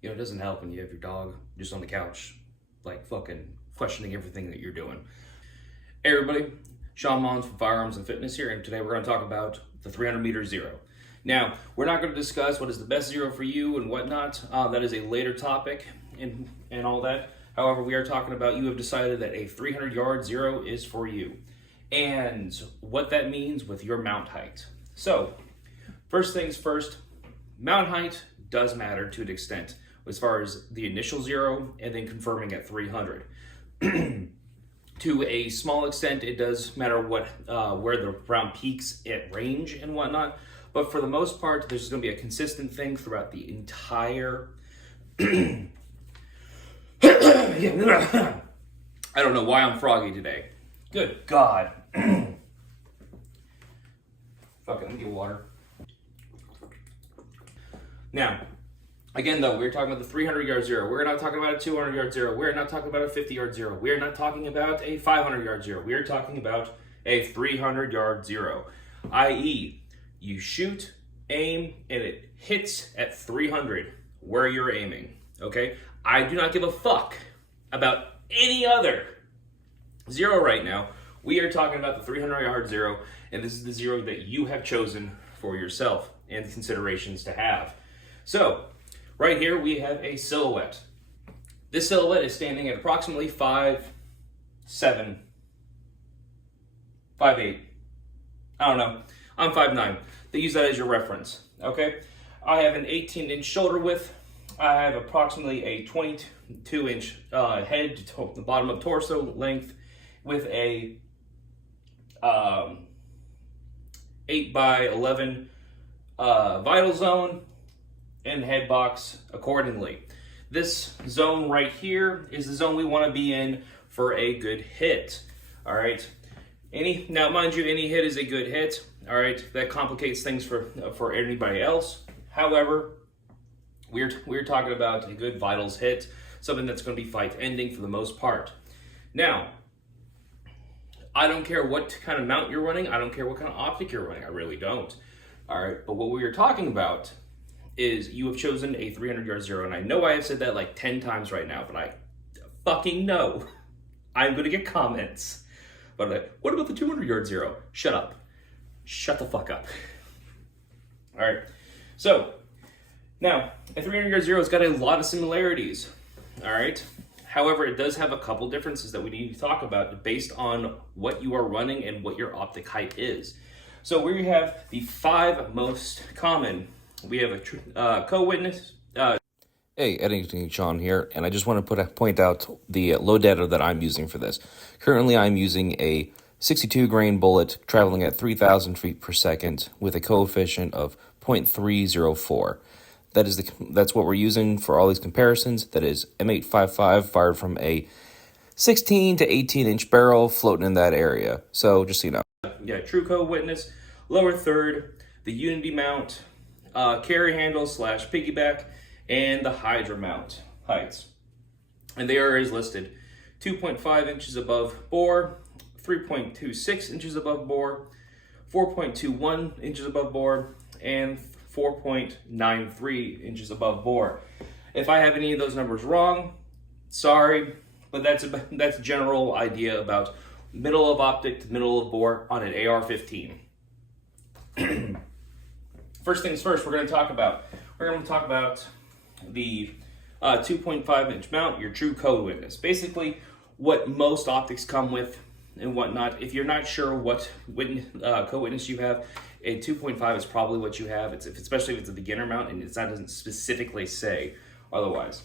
You know, it doesn't help when you have your dog just on the couch, like fucking questioning everything that you're doing. Hey everybody, Sean Mons from Firearms&Fitness here, and today we're going to talk about the 300 meter zero. Now, we're not going to discuss what is the best zero for you and whatnot. That is a later topic and all that. However, we are talking about you have decided that a 300 yard zero is for you and what that means with your mount height. So, first things first, mount height does matter to an extent as far as the initial zero and then confirming at 300. To a small extent, it does matter what where the round peaks at range and whatnot, but for the most part, there's going to be a consistent thing throughout the entire. I don't know why I'm froggy today. Good God. Fuck it, let me get water. Now, again, though, we're talking about the 300 yard zero. We're not talking about a 200 yard zero. We're not talking about a 50 yard zero. We're not talking about a 500 yard zero. We're talking about a 300 yard zero, i.e., you shoot, aim, and it hits at 300 where you're aiming. Okay? I do not give a fuck about any other zero right now. We are talking about the 300 yard zero, and this is the zero that you have chosen for yourself and the considerations to have. So, right here we have a silhouette. This silhouette is standing at approximately 5'7", 5'8". I don't know. I'm 5'9". They use that as your reference. Okay? I have an 18-inch shoulder width. I have approximately a 22-inch head to the bottom of torso length with a 8x11 vital zone and head box accordingly. This zone right here is the zone we want to be in for a good hit. All right. Now, mind you, any hit is a good hit. All right. That complicates things for anybody else. However, we're talking about a good vitals hit, something that's going to be fight ending for the most part. Now, I don't care what kind of mount you're running. I don't care what kind of optic you're running. I really don't. All right. But what we are talking about is you have chosen a 300 yard zero. And I know I have said that like 10 times right now, but I fucking know I'm going to get comments. But like, what about the 200 yard zero? Shut up. Shut the fuck up. All right. So now a 300 yard zero has got a lot of similarities. All right. However, it does have a couple differences that we need to talk about based on what you are running and what your optic height is. So we have the 5 most common. We have a co-witness. Hey, editing Sean here, and I just want to point out the low data that I'm using for this. Currently, I'm using a 62 grain bullet traveling at 3,000 feet per second with a coefficient of 0.304. That's what we're using for all these comparisons. That is M855 fired from a 16 to 18-inch barrel floating in that area. So just so you know. Yeah, true co-witness, lower third, the unity mount, carry handle / piggyback, and the Hydra mount heights. And they are as listed: 2.5 inches above bore, 3.26 inches above bore, 4.21 inches above bore, and 4.93 inches above bore. If I have any of those numbers wrong, sorry, but that's a general idea about middle of optic to middle of bore on an AR-15. First things first, we're going to talk about the 2.5 inch mount, your true co-witness. Basically, what most optics come with and whatnot. If you're not sure what co-witness you have, a 2.5 is probably what you have. Especially if it's a beginner mount and it doesn't specifically say otherwise.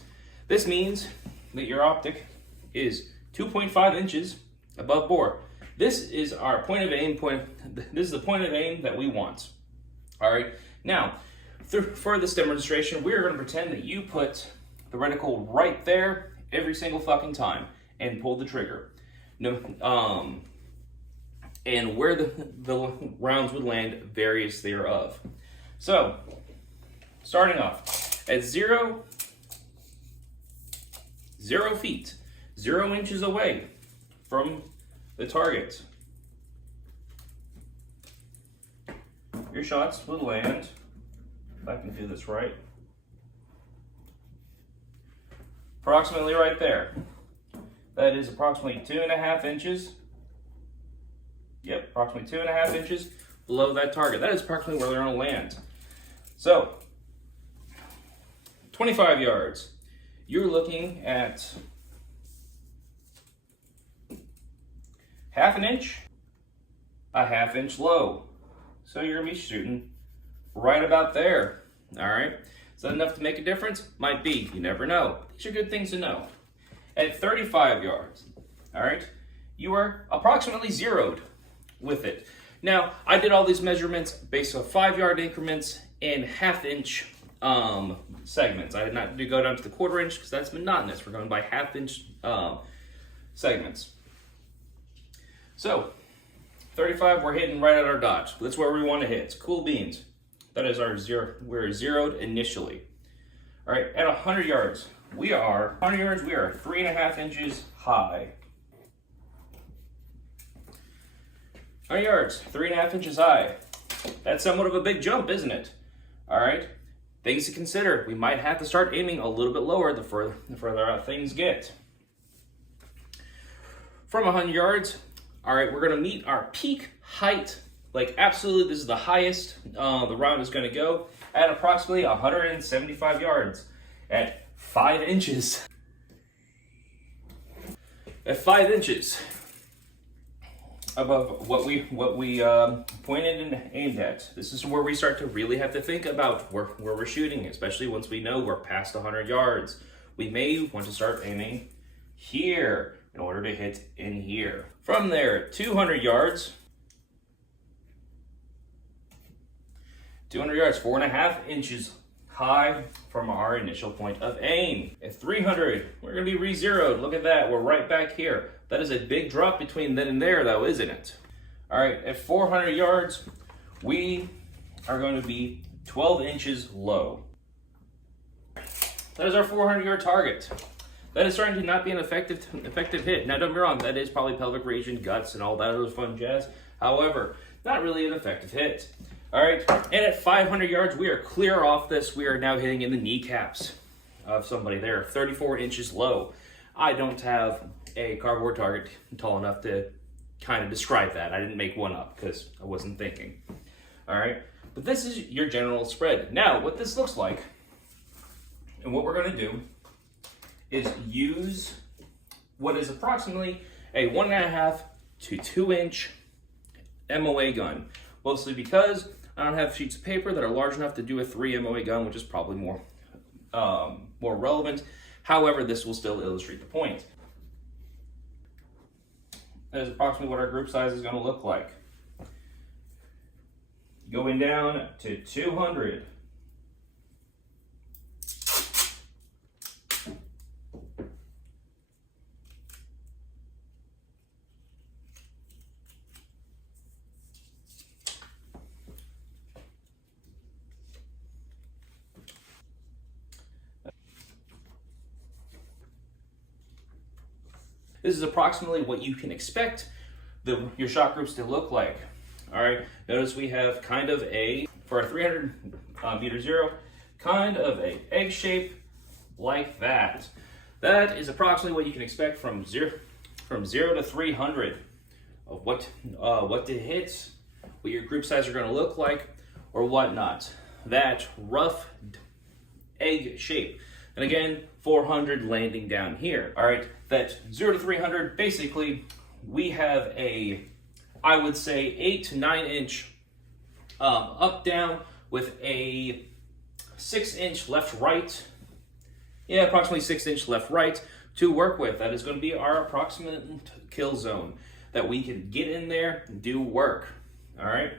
This means that your optic is 2.5 inches above bore. This is our point of aim. This is the point of aim that we want. All right. Now, for this demonstration, we're going to pretend that you put the reticle right there every single fucking time and pull the trigger. No, and where the rounds would land varies thereof. So, starting off at 0 feet, 0 inches away from the target, your shots will land, if I can do this right, approximately right there. That is approximately 2.5 inches. Yep, approximately 2.5 inches below that target. That is approximately where they're going to land. So, 25 yards. You're looking at 1/2 inch, a 1/2 inch low. So you're going to be shooting right about there. All right. Is that enough to make a difference? Might be. You never know. These are good things to know. At 35 yards, all right, you are approximately zeroed with it. Now, I did all these measurements based on 5-yard increments and 1/2 inch segments. I did not go down to the 1/4 inch because that's monotonous. We're going by 1/2 inch segments. So, 35, we're hitting right at our dot. That's where we want to hit. Cool beans. That is our zero. We're zeroed initially. All right, at 100 yards, we are 3.5 inches high. 100 yards, 3.5 inches high. That's somewhat of a big jump, isn't it? All right. Things to consider. We might have to start aiming a little bit lower the further out things get. From 100 yards, all right, we're going to meet our peak height. Like, absolutely, this is the highest the round is going to go at approximately 175 yards at 5 inches. At 5 inches above what we pointed and aimed at. This is where we start to really have to think about where we're shooting, especially once we know we're past 100 yards. We may want to start aiming here in order to hit in here. From there, 200 yards. 200 yards, 4.5 inches high from our initial point of aim. At 300, we're going to be re-zeroed. Look at that. We're right back here. That is a big drop between then and there, though, isn't it? All right, at 400 yards, we are going to be 12 inches low. That is our 400-yard target. That is starting to not be an effective hit. Now, don't get me wrong, that is probably pelvic region, guts, and all that other fun jazz. However, not really an effective hit. All right, and at 500 yards, we are clear off this. We are now hitting in the kneecaps of somebody there, 34 inches low. I don't have a cardboard target tall enough to kind of describe that. I didn't make one up because I wasn't thinking. All right, but this is your general spread. Now, what this looks like, and what we're going to do, is use what is approximately a 1.5 to 2 inch MOA gun, mostly because I don't have sheets of paper that are large enough to do a 3 MOA gun, which is probably more relevant. However, this will still illustrate the point. That is approximately what our group size is going to look like. Going down to 200. This is approximately what you can expect your shot groups to look like. All right, notice we have kind of for a 300 meter zero, kind of a egg shape like that. That is approximately what you can expect from zero to 300 of what to hit, what your group size are going to look like, or whatnot. That rough egg shape. And again, 400 landing down here. All right, that 0 to 300, basically, we have I would say 8 to 9 inch up down with a 6 inch left right. Yeah, approximately 6 inch left right to work with. That is going to be our approximate kill zone that we can get in there and do work. All right,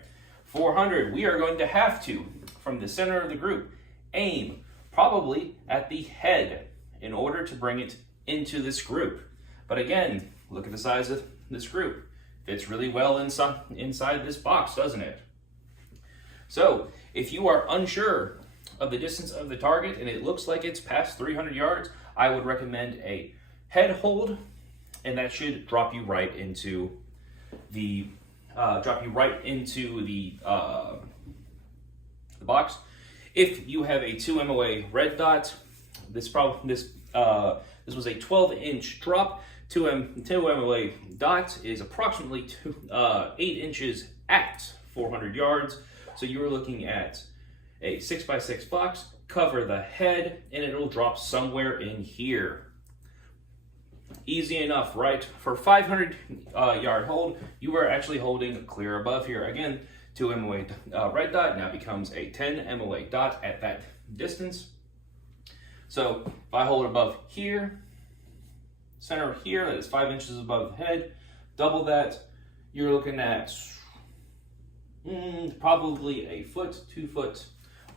400, we are going to have to, from the center of the group, aim probably at the head in order to bring it into this group. But again, look at the size of this group. Fits really well inside this box, doesn't it? So if you are unsure of the distance of the target and it looks like it's past 300 yards, I would recommend a head hold, and that should drop you right into the box. If you have a 2 MOA red dot, this This was a 12-inch drop. 2 MOA dot is approximately 8 inches at 400 yards. So you were looking at a 6x6 box, cover the head, and it'll drop somewhere in here. Easy enough, right? For 500 yard hold, you were actually holding clear above here. Again, 2 MOA red dot now becomes a 10 MOA dot at that distance. So if I hold it above here, center here, that is 5 inches above the head, double that, you're looking at probably a foot, 2 foot,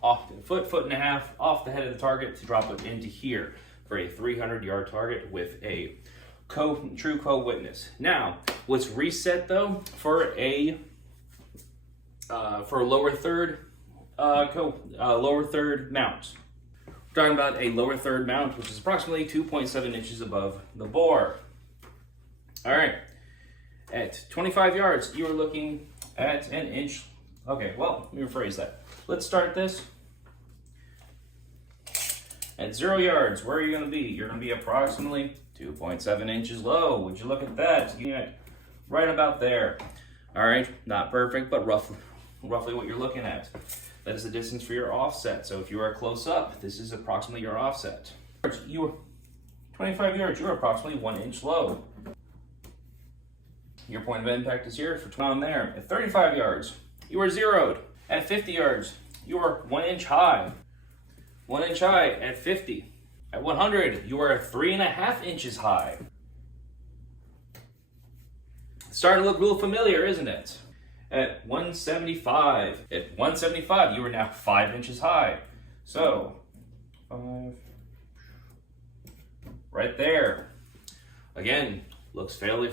off foot and a half off the head of the target to drop it into here for a 300 yard target with a true co-witness. Now, what's reset though for a lower third lower third mount? We're talking about a lower third mount, which is approximately 2.7 inches above the bore. All right, at 25 yards, you are looking at an inch. Okay, well, let me rephrase that. Let's start this. At 0 yards, where are you going to be? You're going to be approximately 2.7 inches low. Would you look at that? You're right about there. All right, not perfect, but roughly what you're looking at. That is the distance for your offset. So if you are close up, this is approximately your offset. You were 25 yards, you're approximately 1 inch low. Your point of impact is here for 12 there. At 35 yards, you are zeroed. At 50 yards, you are 1 inch high. 1 inch high at 50. At 100, you are 3.5 inches high. It's starting to look real familiar, isn't it? At 175, you are now 5 inches high. So, right there. Again, looks fairly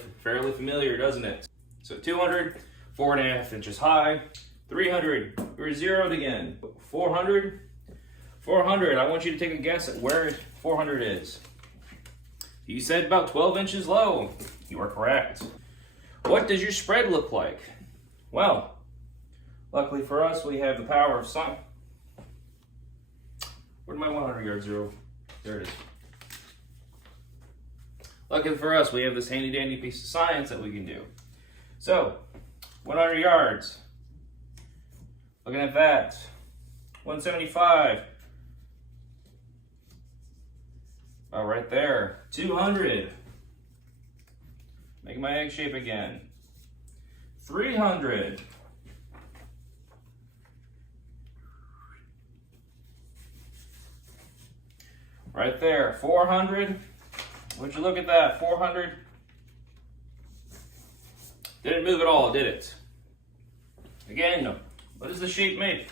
familiar, doesn't it? So 200, 4.5 inches high. 300, we're zeroed again. 400, I want you to take a guess at where 400 is. You said about 12 inches low. You are correct. What does your spread look like? Well, luckily for us, we have the power of science. Where'd my 100 yard zero? There it is. Luckily for us, we have this handy dandy piece of science that we can do. So, 100 yards. Looking at that. 175. Oh, right there. 200. Making my egg shape again. 300. Right there. 400. Would you look at that? 400. Didn't move at all, did it? Again, what does the shape make?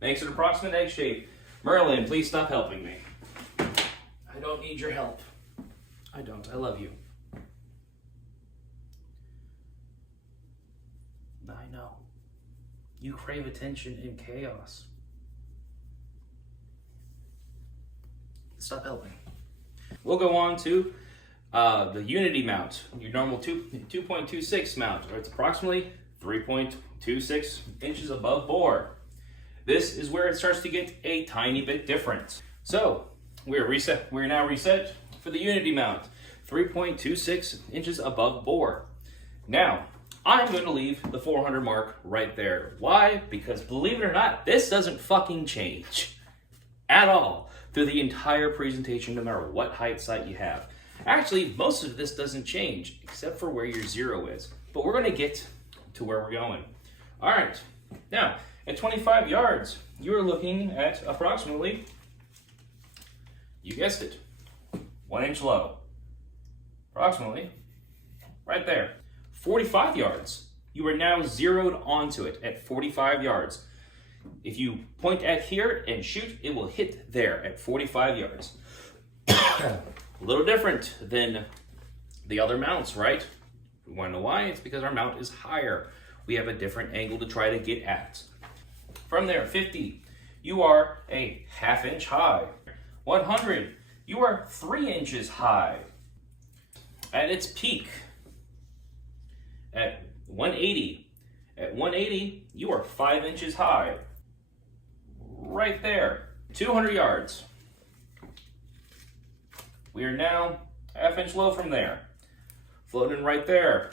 Makes an approximate egg shape. Merlin, please stop helping me. I don't need your help. I don't. I love you. I know. You crave attention and chaos. Stop helping. We'll go on to the Unity mount, your normal 2.26 mount, or it's approximately 3.26 inches above bore. This is where it starts to get a tiny bit different. So we're now reset for the Unity mount, 3.26 inches above bore. Now, I'm going to leave the 400 mark right there. Why? Because believe it or not, this doesn't fucking change at all through the entire presentation, no matter what height sight you have. Actually, most of this doesn't change except for where your zero is. But we're going to get to where we're going. All right. Now, at 25 yards, you're looking at approximately, you guessed it, 1 inch low. Approximately right there. 45 yards, you are now zeroed onto it at 45 yards. If you point at here and shoot, it will hit there at 45 yards. A little different than the other mounts, right? We want to know why? It's because our mount is higher. We have a different angle to try to get at. From there, 50, you are a ½ inch high. 100, you are 3 inches high. At its peak, at 180, you are 5 inches high. right there. 200 yards. We are now half-inch low from there. Floating right there.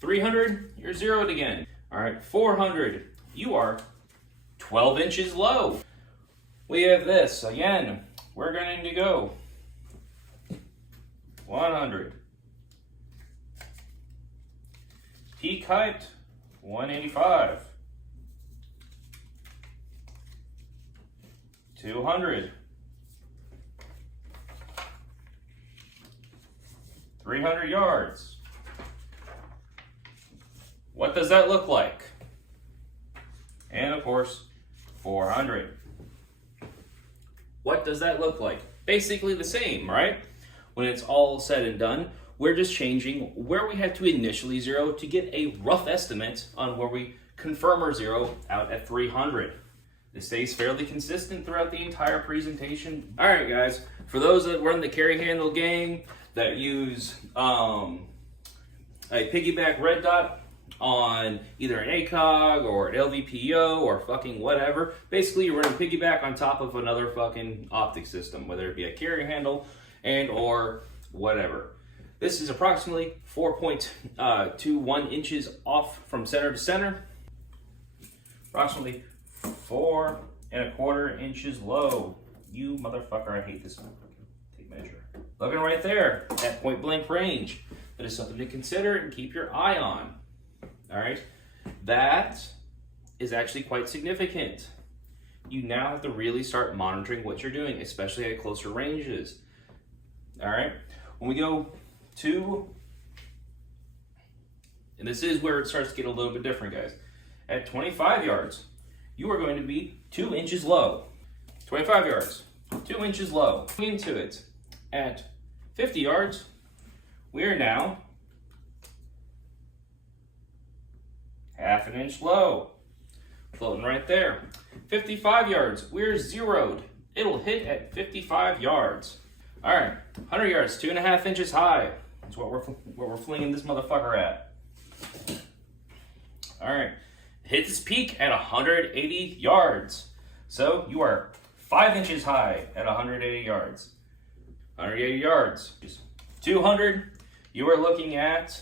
300, you're zeroed again. All right, 400, you are 12 inches low. We have this, again, we're going to go 100. Peak height, 185. 200. 300 yards. What does that look like? And of course, 400. What does that look like? Basically the same, right? When it's all said and done, we're just changing where we had to initially zero to get a rough estimate on where we confirm our zero out at 300. This stays fairly consistent throughout the entire presentation. All right, guys, for those that run the carry handle gang, that use a Piggyback red dot on either an ACOG or an LVPO or fucking whatever. Basically, you're running Piggyback on top of another fucking optic system, whether it be a carry handle and or whatever. This is approximately 4.21 inches off from center to center. Approximately 4.25 inches low. You motherfucker, I hate this tape measure. Looking right there at point blank range. That is something to consider and keep your eye on. All right, that is actually quite significant. You now have to really start monitoring what you're doing, especially at closer ranges. All right, when we go to, and this is where it starts to get a little bit different, guys. At 25 yards, you are going to be 2 inches low. 25 yards, 2 inches low. Into it. At 50 yards, we are now half an inch low. Floating right there. 55 yards, we're zeroed. It'll hit at 55 yards. All right, 100 yards, 2.5 inches high. That's what we're flinging this motherfucker at. All right, hits its peak at 180 yards. So you are 5 inches high at 180 yards. 180 yards. 200, you are looking at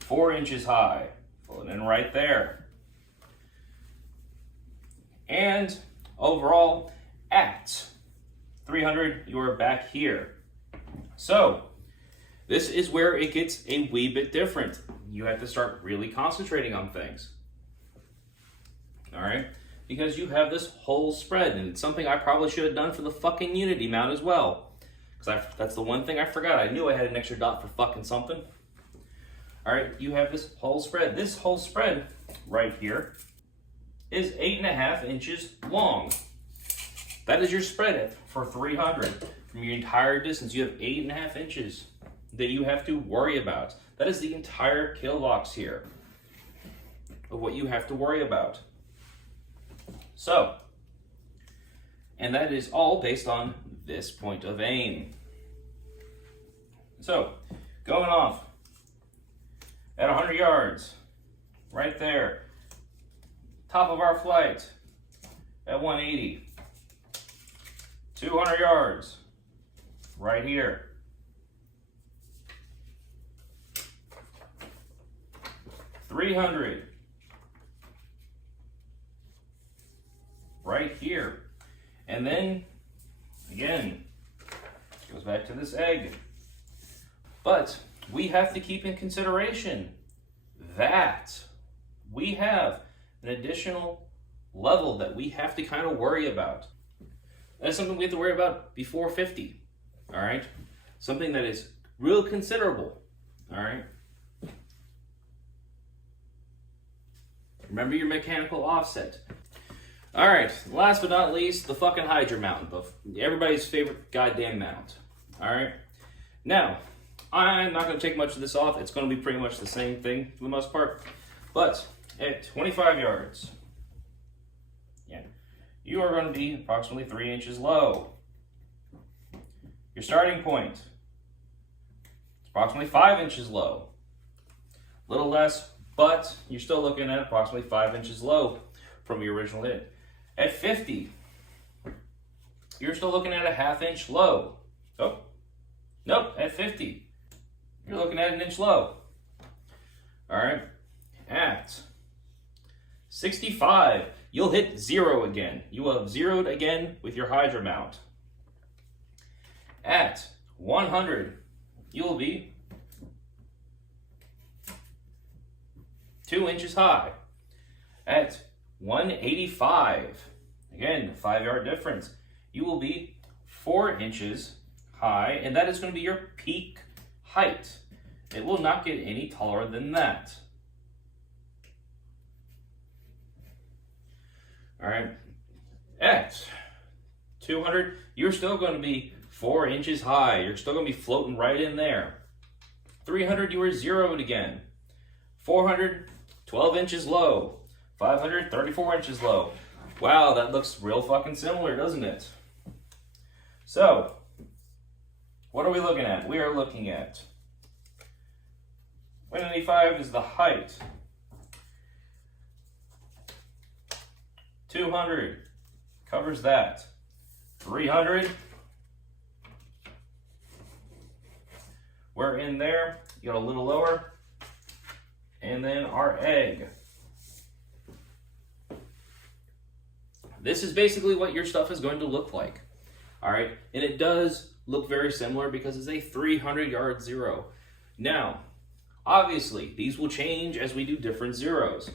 4 inches high. Floating in right there. And overall, at 300, you are back here. So, this is where it gets a wee bit different. You have to start really concentrating on things. All right? Because you have this whole spread, and it's something I probably should have done for the fucking Unity mount as well. Because that's the one thing I forgot. I knew I had an extra dot for fucking something. All right, you have this whole spread. This whole spread right here is 8.5 inches long. That is your spread for 300. From your entire distance, you have 8.5 inches that you have to worry about. That is the entire kill box here of what you have to worry about. So, and that is all based on this point of aim. So, going off at 100 yards, right there, top of our flight at 180, 200 yards, right here, 300, right here. And then, again, goes back to this egg. But we have to keep in consideration that we have an additional level that we have to kind of worry about. That's something we have to worry about before 50, all right? Something that is real considerable, all right? Remember your mechanical offset. All right, last but not least, the fucking Hydra mount, everybody's favorite goddamn mount. All right, now I'm not going to take much of this off. It's going to be pretty much the same thing for the most part. But at 25 yards, yeah, you are going to be approximately 3 inches low. Your starting point is approximately 5 inches low. A little less, but you're still looking at approximately 5 inches low. from your original hit. At 50, you're still looking at a 1/2 inch low. Oh, nope, at 50, you're looking at an inch low. All right, at 65, you'll hit 0 again. You will have zeroed again with your Hydra mount. At 100, you'll be 2 inches high. At 185, again, 5-yard difference, you will be 4 inches high, and that is going to be your peak height. It will not get any taller than that. All right, at 200, you're still going to be 4 inches high. You're still going to be floating right in there. 300, you were zeroed again. 400, 12 inches low. 500, 34 inches low. Wow, that looks real fucking similar, doesn't it? So, what are we looking at? We are looking at 185 is the height. 200 covers that. 300, we're in there. You got a little lower. And then our egg. This is basically what your stuff is going to look like. All right, and it does look very similar because it's a 300-yard zero. Now, obviously, these will change as we do different zeros.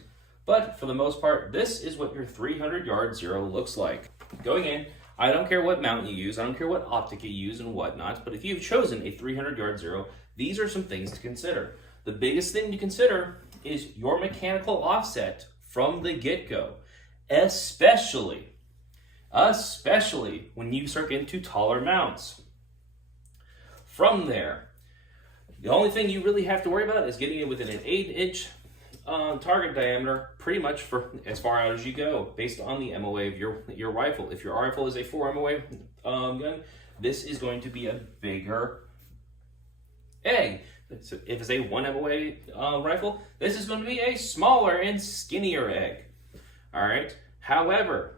But for the most part, this is what your 300-yard zero looks like. Going in, I don't care what mount you use, I don't care what optic you use and whatnot, but if you've chosen a 300-yard zero, these are some things to consider. The biggest thing to consider is your mechanical offset from the get-go, especially when you start getting to taller mounts. From there, the only thing you really have to worry about is getting it within an 8-inch target diameter, pretty much for as far out as you go, based on the MOA of your rifle. If your rifle is a 4 MOA gun, this is going to be a bigger egg. So if it's a 1 MOA rifle, this is going to be a smaller and skinnier egg. All right. However,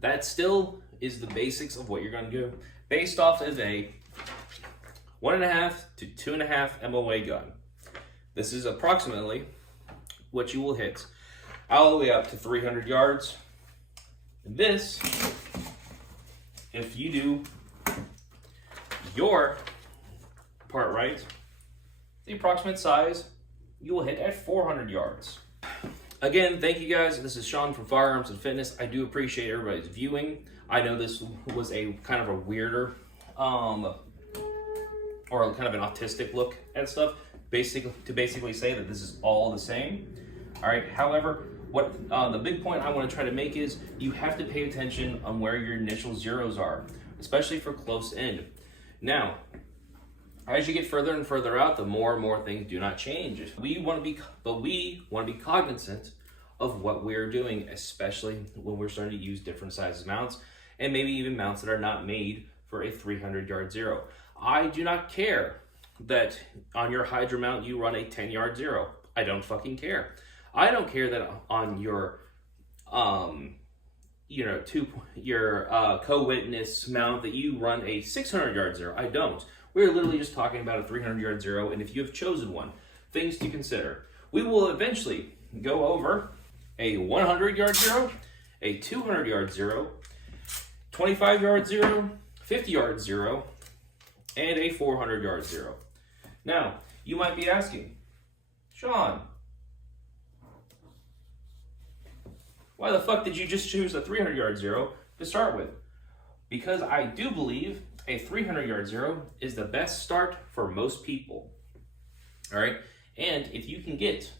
that still is the basics of what you're going to do based off of a 1.5 to 2.5 MOA gun. This is approximately what you will hit all the way up to 300 yards. This, if you do your part right, the approximate size you will hit at 400 yards. Again, thank you guys. This is Sean from Firearms and Fitness. I do appreciate everybody's viewing. I know this was a kind of a weirder, or kind of an autistic look at stuff. Basically say that this is all the same. All right. However, what the big point I want to try to make is you have to pay attention on where your initial zeros are, especially for close in. Now, as you get further and further out, the more and more things do not change. We want to be cognizant of what we're doing, especially when we're starting to use different sizes mounts, and maybe even mounts that are not made for a 300-yard zero. I do not care that on your Hydra mount you run a 10-yard zero. I don't fucking care. I don't care that on your co-witness mount that you run a 600-yard zero. I don't. We're literally just talking about a 300-yard zero, and if you have chosen one, things to consider. We will eventually go over a 100-yard zero, a 200-yard zero, 25-yard zero, 50-yard zero, and a 400-yard zero. Now, you might be asking, Sean, why the fuck did you just choose a 300-yard zero to start with? Because I do believe a 300-yard zero is the best start for most people. All right, and if you can get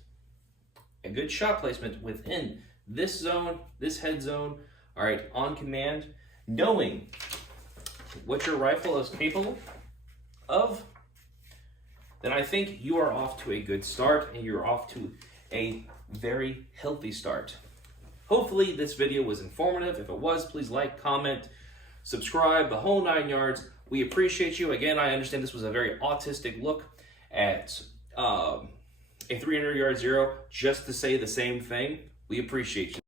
a good shot placement within this zone, this head zone, all right, on command, knowing what your rifle is capable of, then I think you are off to a good start and you're off to a very healthy start. Hopefully this video was informative. If it was, please like, comment, subscribe, the whole 9 yards. We appreciate you. Again, I understand this was a very autistic look at a 300-yard zero just to say the same thing. We appreciate you.